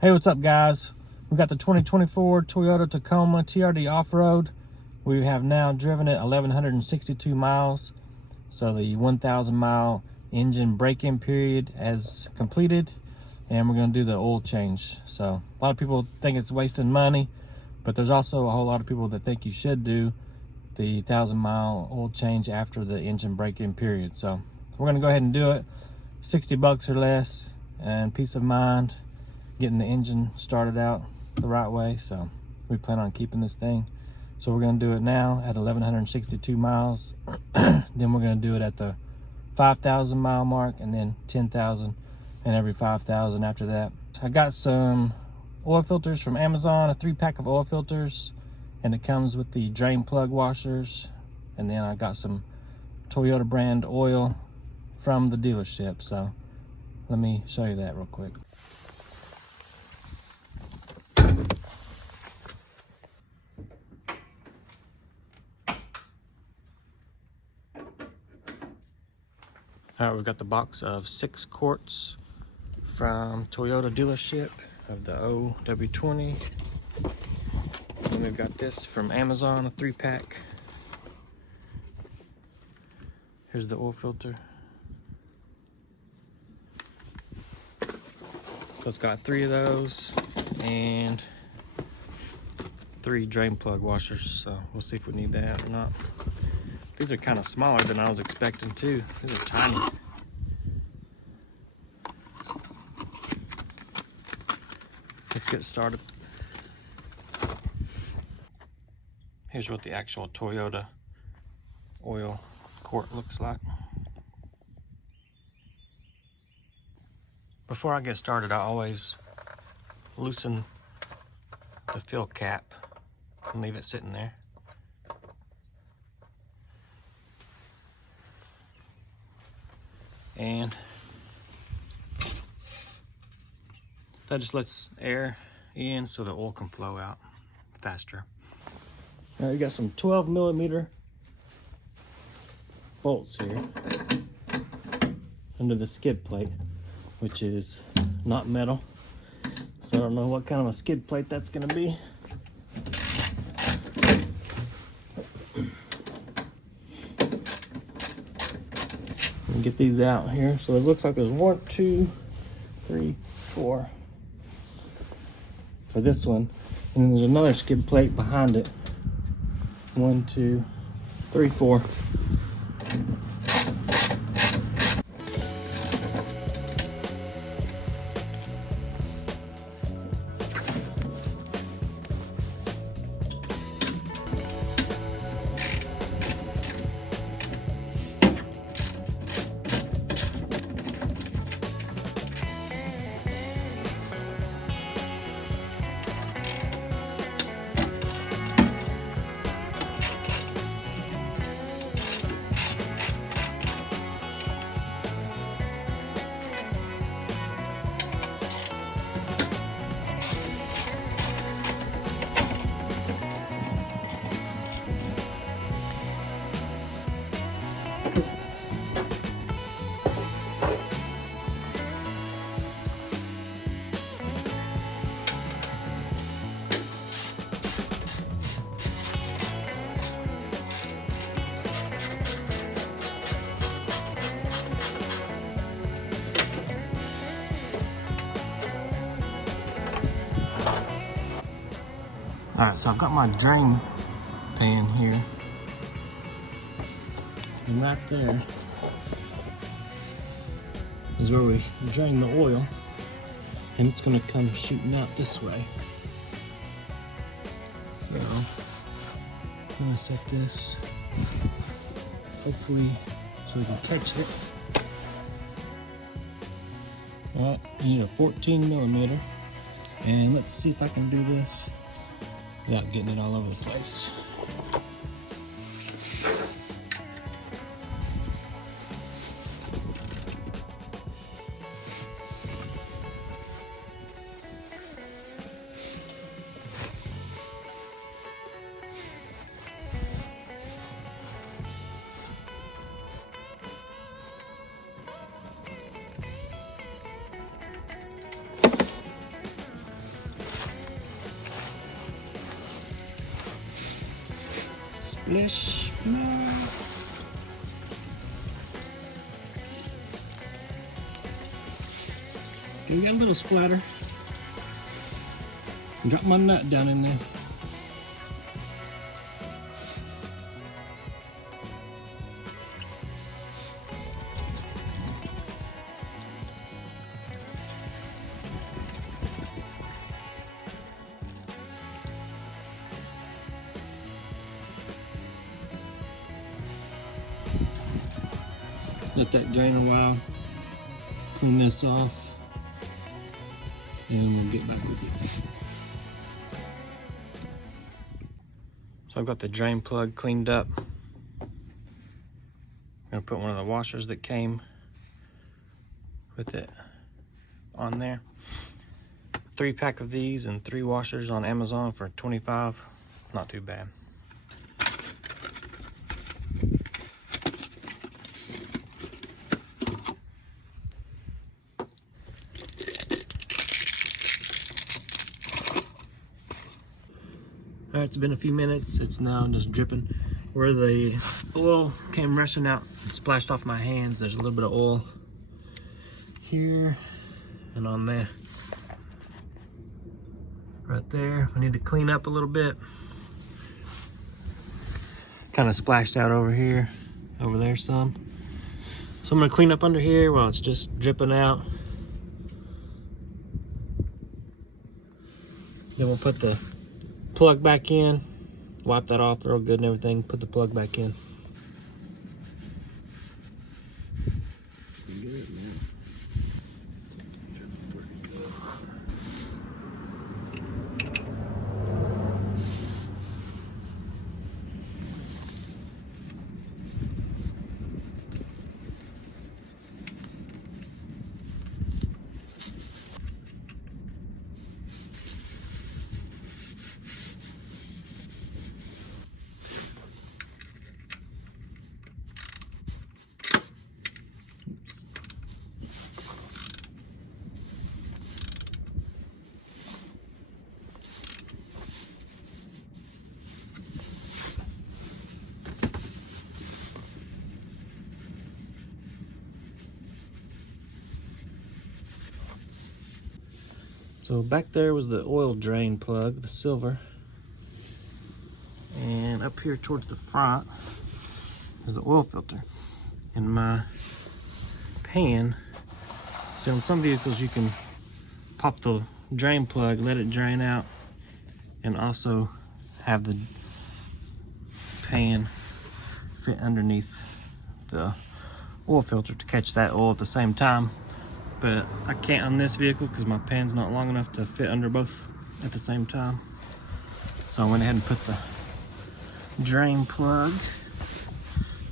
Hey, what's up, guys? We got the 2024 Toyota Tacoma TRD Offroad. We have now driven it 1,162 miles. So the 1,000 mile engine break-in period has completed, and we're going to do the oil change. So a lot of people think it's wasting money, but there's also a whole lot of people that think you should do the 1,000 mile oil change after the engine break-in period. So we're going to go ahead and do it. 60 bucks or less, and peace of mind getting the engine started out the right way. So we plan on keeping this thing. So we're going to do it now at 1,162 miles. Then we're going to do it at the 5,000 mile mark, and then 10,000, and every 5,000 after that. I got some oil filters from Amazon, a 3-pack of oil filters, and it comes with the drain plug washers. And then I got some Toyota brand oil from the dealership. So let me show you that real quick. All right, we've got the box of 6 quarts from Toyota dealership of the OW20. And we've got this from Amazon, a 3-pack. Here's the oil filter. So it's got 3 of those and 3 drain plug washers. So we'll see if we need that or not. These are kind of smaller than I was expecting too. These are tiny. Let's get started. Here's what the actual Toyota oil quart looks like. Before I get started, I always loosen the fill cap and leave it sitting there. And that just lets air in so the oil can flow out faster. Now you got some 12mm bolts here under the skid plate, which is not metal. So I don't know what kind of a skid plate that's going to be. Get these out here. So it looks like there's 1, 2, 3, 4 for this one, and then there's another skid plate behind it. 1, 2, 3, 4. All right, so I've got my drain pan here, and right there is where we drain the oil, and it's gonna come shooting out this way. So I'm gonna set this, hopefully, so we can catch it. All right, I need a 14mm, and let's see if I can do this without getting it all over the place. Splish. No. We got a little splatter. Drop my nut down in there. Let that drain a while. Clean this off, and we'll get back with it. So I've got the drain plug cleaned up. I'm gonna put one of the washers that came with it on there. 3-pack of these and 3 washers on Amazon for $25. Not too bad. Alright, it's been a few minutes. It's now just dripping. Where the oil came rushing out and splashed off my hands, there's a little bit of oil here and on there. Right there. I need to clean up a little bit. Kind of splashed out over here, over there some. So I'm gonna clean up under here while it's just dripping out. Then we'll put the plug back in, wipe that off real good and everything, put the plug back in. So back there was the oil drain plug, the silver. And up here towards the front is the oil filter. And my pan, so in some vehicles you can pop the drain plug, let it drain out, and also have the pan fit underneath the oil filter to catch that oil at the same time. But I can't on this vehicle because my pan's not long enough to fit under both at the same time. So I went ahead and put the drain plug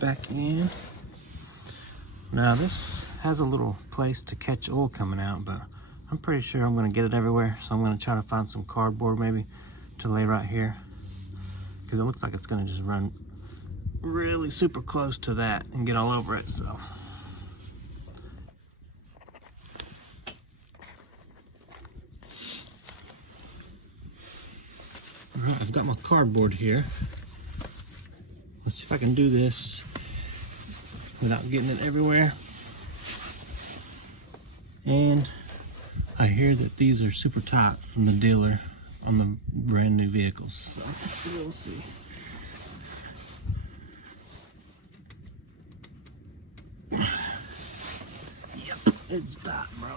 back in. Now this has a little place to catch oil coming out, but I'm pretty sure I'm gonna get it everywhere. So I'm gonna try to find some cardboard maybe to lay right here, because it looks like it's gonna just run really super close to that and get all over it. So alright, I've got my cardboard here. Let's see if I can do this without getting it everywhere. And I hear that these are super tight from the dealer on the brand new vehicles. So we'll see. Yep, it's tight, bro.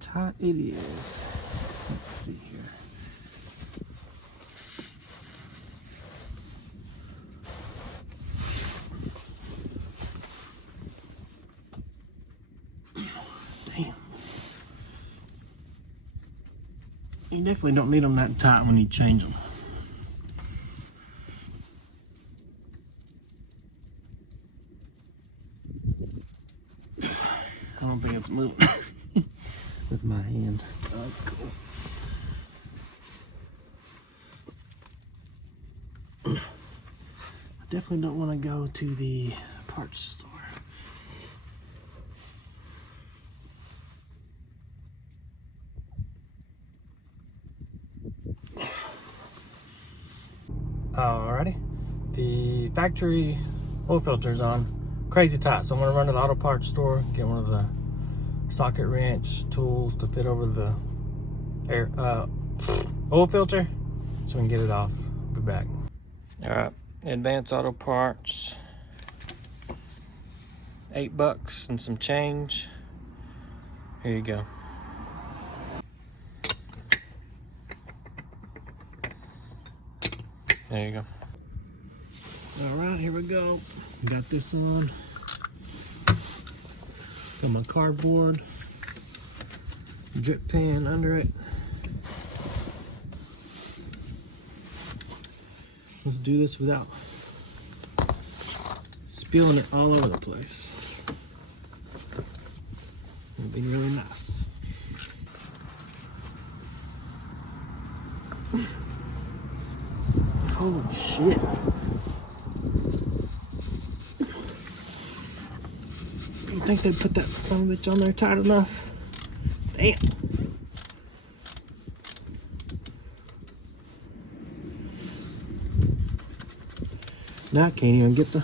Tight it is. Let's see here. Damn. You definitely don't need them that tight when you change them. I don't think it's moving. With my hand. Oh, that's cool. I definitely don't want to go to the parts store. Alrighty. The factory oil filter's on crazy tight, so I'm gonna run to the auto parts store, get one of the socket wrench tools to fit over the air oil filter so we can get it off. Be back. Alright, Advanced Auto Parts, $8 and some change. Here you go. There you go. Alright, here we go. Got this on. Got my cardboard drip pan under it. Let's do this without spilling it all over the place. It'll be really nice. Holy shit. You think they put that son of a bitch on there tight enough? Damn. Now I can't even get the...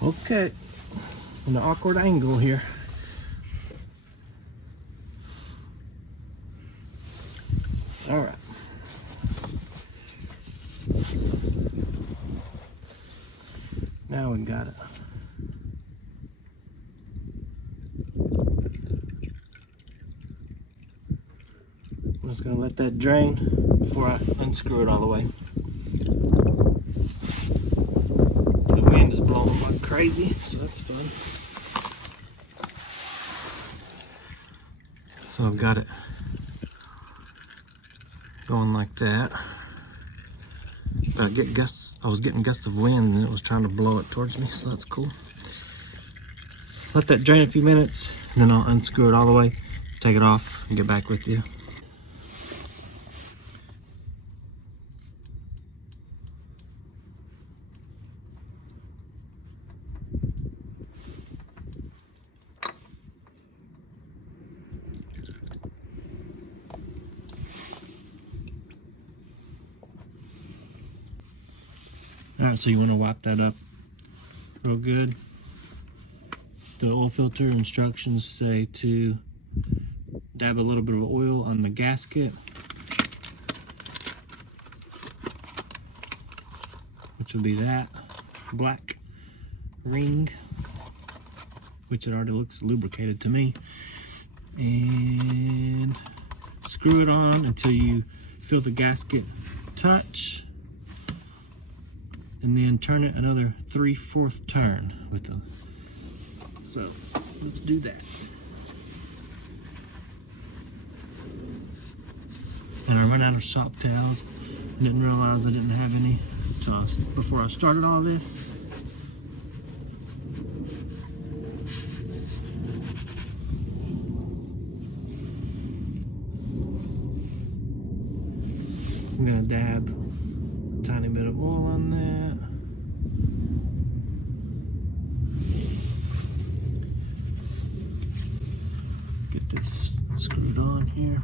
Okay. An awkward angle here. All right. Now we got it. I'm just gonna let that drain before I unscrew it all the way. The wind is blowing like crazy, so that's fun. So I've got it going like that. I was getting gusts of wind and it was trying to blow it towards me, so that's cool. Let that drain a few minutes, and then I'll unscrew it all the way, take it off, and get back with you. Alright, so you want to wipe that up real good. The oil filter instructions say to dab a little bit of oil on the gasket, which will be that black ring, which it already looks lubricated to me, and screw it on until you feel the gasket touch, and then turn it another 3/4 turn with the... So let's do that. And I ran out of shop towels. I didn't realize I didn't have any before I started all this. I'm gonna dab a tiny bit of oil on that. Get this screwed on here.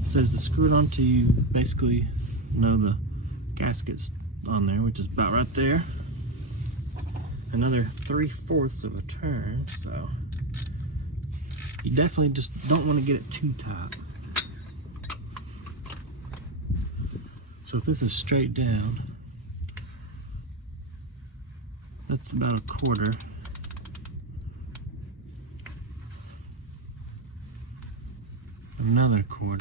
It says to screw it on till you basically know the gasket's on there, which is about right there. Another 3/4 of a turn, so you definitely just don't want to get it too tight. So if this is straight down, that's about 1/4. Another 1/4.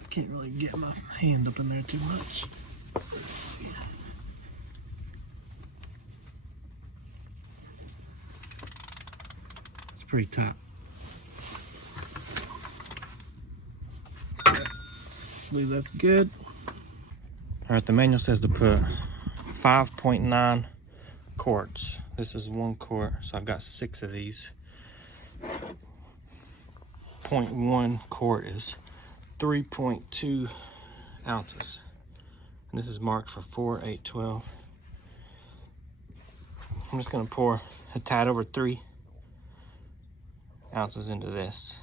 I can't really get my hand up in there too much. Let's see. It's pretty tight. I believe that's good. All right, the manual says to put 5.9 quarts. This is 1 quart, so I've got 6 of these. 0.1 quart is 3.2 ounces. And this is marked for 4, 8, 12. I'm just gonna pour a tad over 3 ounces into this.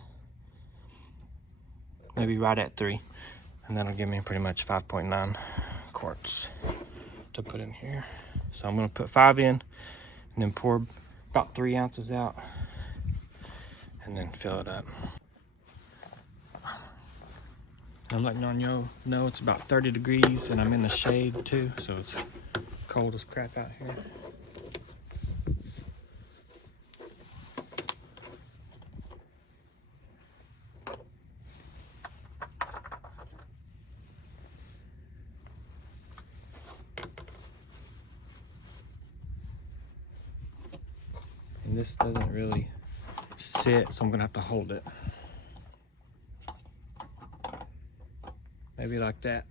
Maybe right at 3. And that'll give me pretty much 5.9 quarts to put in here. So I'm gonna put 5 in and then pour about 3 ounces out and then fill it up. I'm letting on y'all know it's about 30 degrees and I'm in the shade too, so it's cold as crap out here. And this doesn't really sit, so I'm gonna have to hold it. Maybe like that.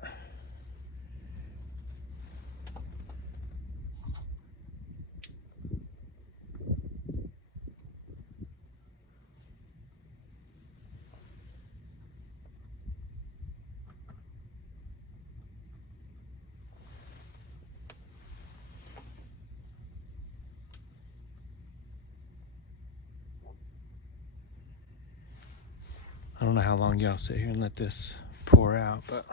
I don't know how long y'all sit here and let this pour out, but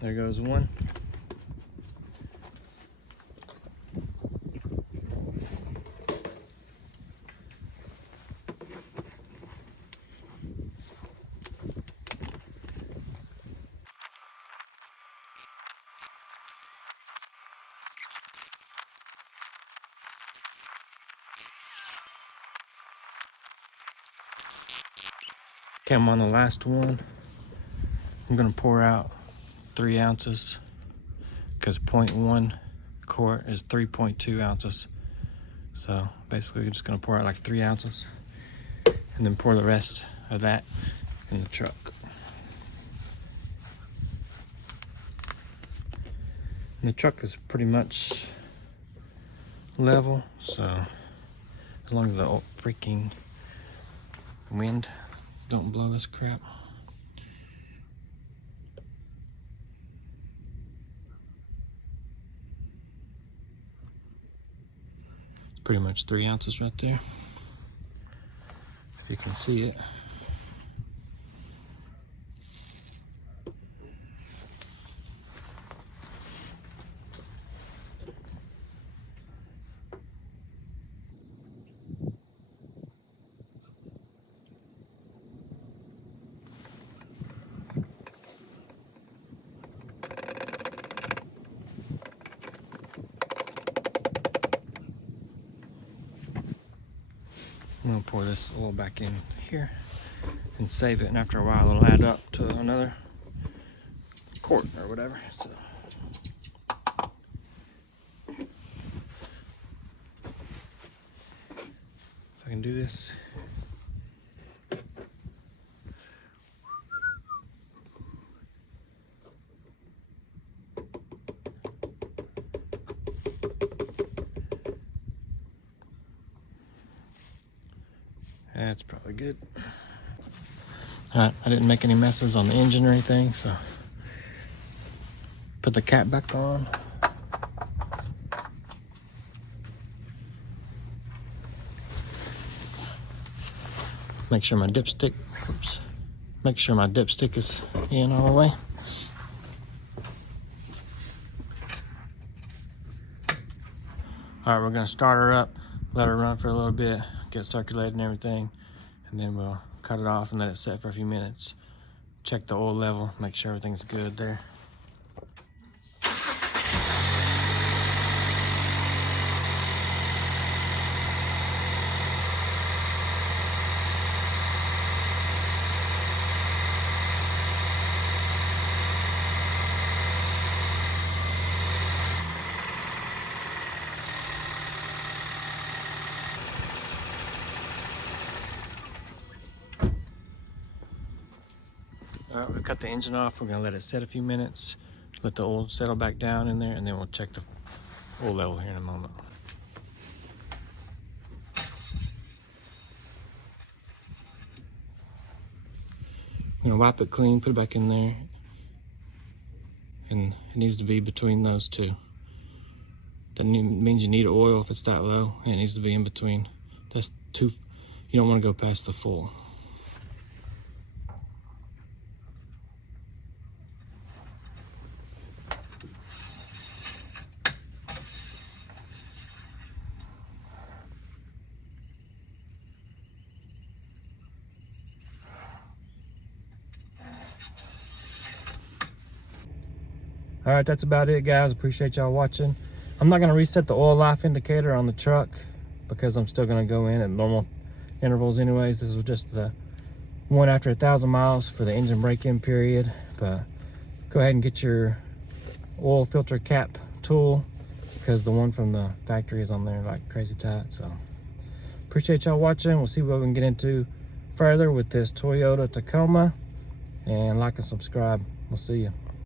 there goes one. Okay, I'm on the last one. I'm gonna pour out 3 ounces because 0.1 quart is 3.2 ounces. So basically we're just gonna pour out like 3 ounces and then pour the rest of that in the truck. And the truck is pretty much level, so as long as the freaking wind don't blow this crap. Pretty much 3 ounces right there, if you can see it. I'm gonna pour this oil back in here and save it, and after a while it'll add up to another quart or whatever. So if I can do this. That's probably good. Alright, I didn't make any messes on the engine or anything, so put the cap back on. Make sure my dipstick, make sure my dipstick is in all the way. Alright, we're gonna start her up, let her run for a little bit, get circulated and everything, and then we'll cut it off and let it set for a few minutes. Check the oil level, make sure everything's good there. Alright, we'll cut the engine off. We're gonna let it set a few minutes, let the oil settle back down in there, and then we'll check the oil level here in a moment. wipe it clean, put it back in there, and it needs to be between those two. That means you need oil if it's that low, and it needs to be in between. That's too, you don't want to go past the full. All right, that's about it, guys. Appreciate y'all watching. I'm not gonna reset the oil life indicator on the truck because I'm still gonna go in at normal intervals anyways. This was just the one after 1,000 miles for the engine break-in period. But go ahead and get your oil filter cap tool because the one from the factory is on there like crazy tight. So appreciate y'all watching. We'll see what we can get into further with this Toyota Tacoma. And like and subscribe. We'll see you.